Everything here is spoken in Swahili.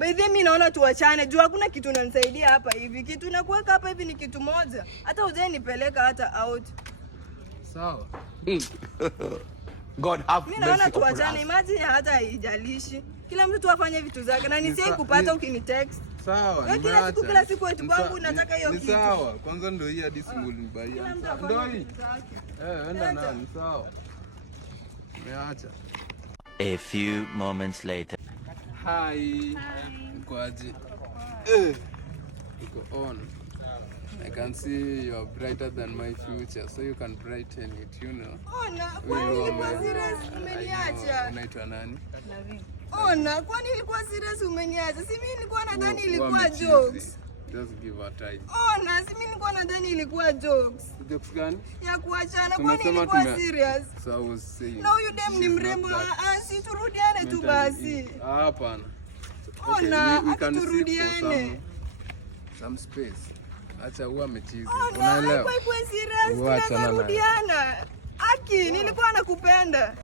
By the way, mimi naona tuachane. Jua hakuna kitu unanisaidia hapa hivi. Kitu nakuweka hapa hivi ni kitu moja. Hata hujanipeleka hata out. Sawa. God have mercy. Mimi naona tuachane. Imagine hata haijalishi. Kila mtu afanye vitu zake na nisije kupata ukinitext. Sawa, kila siku eti kwangu nataka hiyo kitu. Sawa, kwanza ndio hii hadi simu ulinibaia. Ndio hii. Enda nani, sawa. Nimeacha. A few moments later. Hi. Kwaje? Iko on. I can see you are brighter than my future, so you can brighten it, you know. Ona, kwani nilikuwa serious umeniacha? Unaitwa nani? Navin. Ona, kwani nilikuwa serious umeniacha? Si mimi nilikuwa nadhani ilikuwa jokes. Just give her time. Ona, si mimi nilikuwa nadhani ilikuwa jokes. Jokes gani? Ya kuachana, kwani nilikuwa serious? So I was saying. Na huyu dem ni mrembo, si turudiane tu basi. Hapana. Ona, turudiane. Some space. Acha huwa amechizi. Unaelewa? Kwa serious, tunarudiana. Aki, nilikuwa nakupenda.